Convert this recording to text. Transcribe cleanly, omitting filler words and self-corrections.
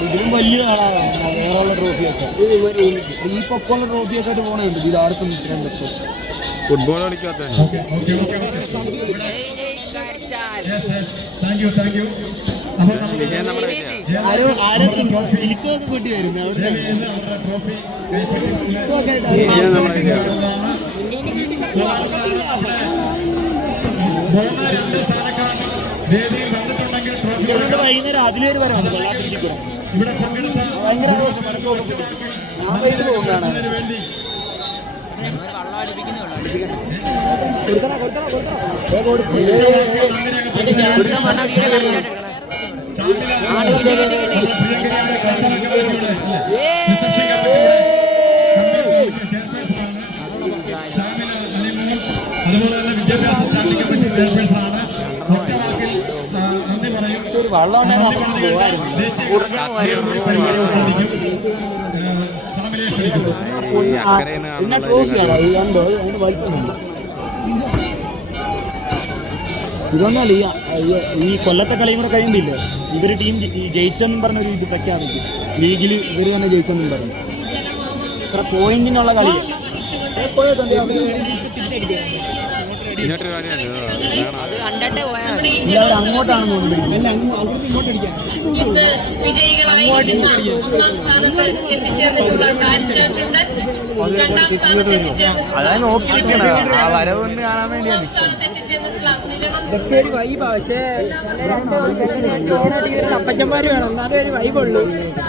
ഇതിലും വലിയ ആളാണ് വേറെയുള്ള ട്രോഫിയൊക്കെ ഈ പൊക്കമുള്ള ട്രോഫിയൊക്കെ ആയിട്ട് പോകണുണ്ട് ഇത് ആർക്കും നിൽക്കാൻ പറ്റും ഫുട്ബോൾ കളിക്കാത്ത എനിക്കൊക്കെ കൂട്ടി വരുന്നു വൈകുന്നേരം അതിലേര് വരാം ഭയങ്കര പോകുന്നതാണ് അതുപോലെ തന്നെ വിദ്യാഭ്യാസ സ്റ്റാൻഡിംഗ് കമ്മിറ്റി ചെയർപേഴ്സണാണ്. നന്ദി പറയും. ഇതൊന്നല്ല ഈ കൊല്ലത്തെ കളിയും കൂടെ കഴിയുന്നില്ല ഇവര് ടീം ജയിച്ചെന്നും പറഞ്ഞൊരു ഇത് പ്രഖ്യാപിക്കും ലീഗിൽ ഇവർ തന്നെ ജയിച്ചെന്നും പറഞ്ഞു ഇത്ര പോയിന്റിനുള്ള കളി അങ്ങോട്ടാണെന്ന് അതായത് നോക്കിയിരിക്കണം ആ വരവ് കാണാൻ വേണ്ടിയാണ് വൈബാ പക്ഷേ അപ്പച്ചന്മാര് വേണം എന്നാലും ഒരു വൈബുള്ളൂ.